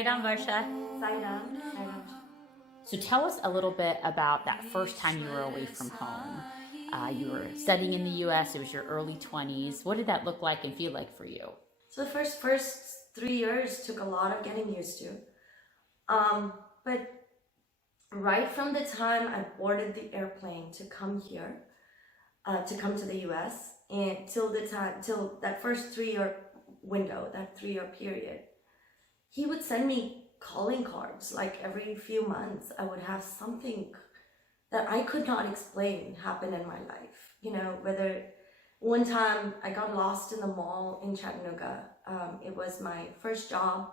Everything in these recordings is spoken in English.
Sairam, Varsha. Sairam, Sairam. So tell us a little bit about that first time you were away from home. You were studying in the U.S. It was your early 20s. What did that look like and feel like for you? So the first 3 years took a lot of getting used to. But right from the time I boarded the airplane to come here, to come to the US, and till that first 3 year window, that 3 year period, he would send me calling cards. Like every few months, I would have something that I could not explain happen in my life. You know, whether one time I got lost in the mall in Chattanooga. It was my first job.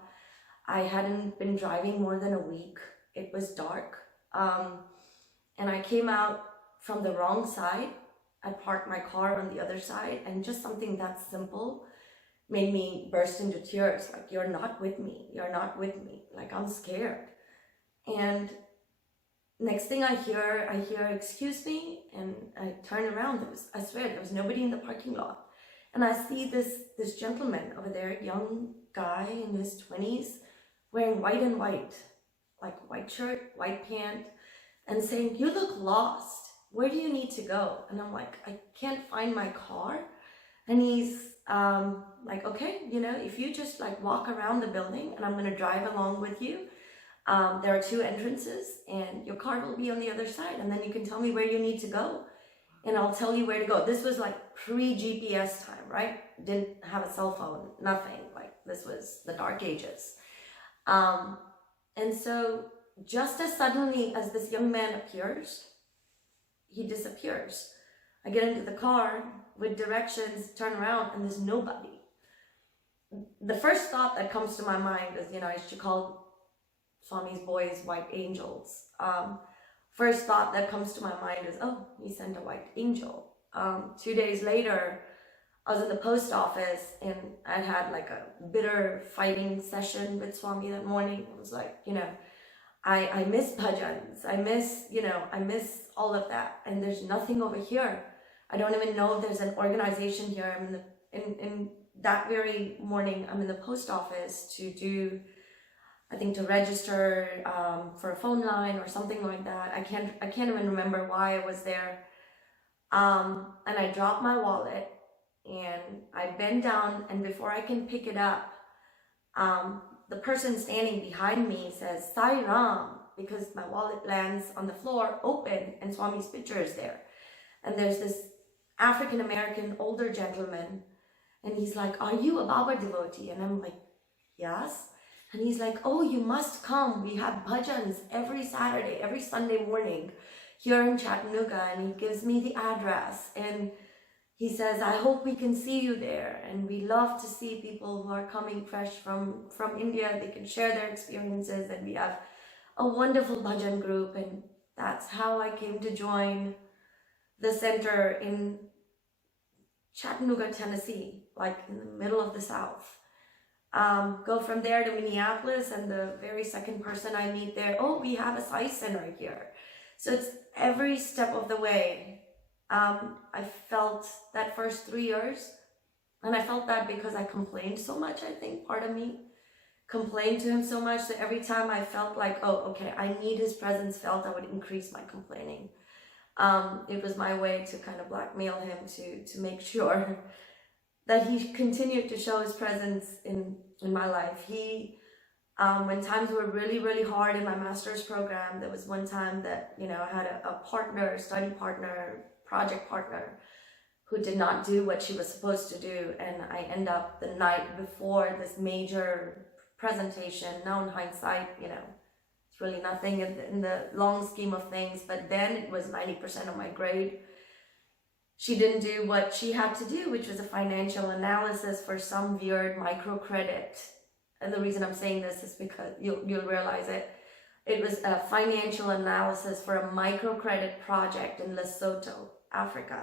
I hadn't been driving more than a week. It was dark. And I came out from the wrong side. I parked my car on the other side, and just something that simple made me burst into tears. Like, you're not with me. You're not with me. Like, I'm scared. And next thing I hear, excuse me, and I turn around. I swear, there was nobody in the parking lot. And I see this gentleman over there, young guy in his 20s, wearing white and white, like white shirt, white pant, and saying, "You look lost. Where do you need to go?" And I'm like, "I can't find my car." And he's like, "Okay, you know, if you just like walk around the building and I'm gonna drive along with you. There are 2 entrances and your car will be on the other side, and then you can tell me where you need to go and I'll tell you where to go." This was like pre-GPS time, right? Didn't have a cell phone, nothing. Like, this was the dark ages. And so just as suddenly as this young man appears, he disappears. I get into the car with directions, turn around, and there's nobody. The first thought that comes to my mind is, you know, I should call Swami's boys white angels. First thought that comes to my mind is, oh, he sent a white angel. 2 days later, I was in the post office and I had like a bitter fighting session with Swami that morning. I was like, you know, I miss bhajans. I miss all of that. And there's nothing over here. I don't even know if there's an organization here. I'm in that very morning, I'm in the post office to register for a phone line or something like that. I can't even remember why I was there. And I dropped my wallet and I bend down, and before I can pick it up, the person standing behind me says, "Sai Ram," because my wallet lands on the floor open and Swami's picture is there. And there's this African-American older gentleman, and he's like, "Are you a Baba devotee?" And I'm like, "Yes." And he's like, "Oh, you must come. We have bhajans every Saturday, every Sunday morning here in Chattanooga." And he gives me the address and he says, "I hope we can see you there. And we love to see people who are coming fresh from India. They can share their experiences, and we have a wonderful bhajan group." And that's how I came to join the center in Chattanooga, Tennessee, like in the middle of the South. Go from there to Minneapolis, and the very second person I meet there, "Oh, we have a Sai center here." So it's every step of the way. I felt that first 3 years, and I felt that because I complained so much. I think part of me complained to him so much that every time I felt like, oh, okay, I need his presence felt, I would increase my complaining. It was my way to kind of blackmail him to make sure that he continued to show his presence in my life. He, when times were really, really hard in my master's program, there was one time that, you know, I had a partner, study partner, project partner, who did not do what she was supposed to do. And I end up the night before this major presentation. Now in hindsight, you know, it's really nothing in the long scheme of things, but then it was 90% of my grade. She didn't do what she had to do, which was a financial analysis for some weird microcredit. And the reason I'm saying this is because you'll realize it. It was a financial analysis for a microcredit project in Lesotho, Africa.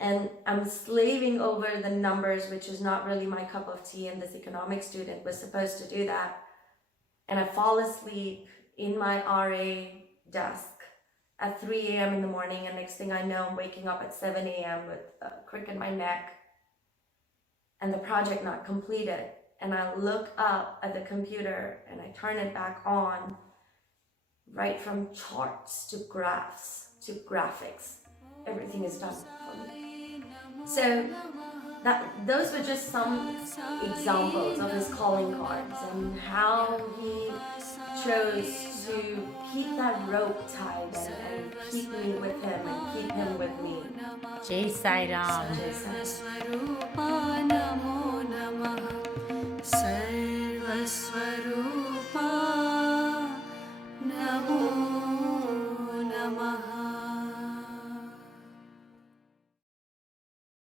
And I'm slaving over the numbers, which is not really my cup of tea, and this economics student was supposed to do that. And I fall asleep in my RA desk at 3 a.m. in the morning, and next thing I know, I'm waking up at 7 a.m. with a crick in my neck and the project not completed. and I look up at the computer and I turn it back on, right from charts to graphs to graphics, everything is done for me. So those were just some examples of his calling cards and how he chose to keep that rope tied and keep me with him and keep him with me. Jai Sai Ram. Jai Sai. Sarvaswarupa Namo Namah Sarvaswarupa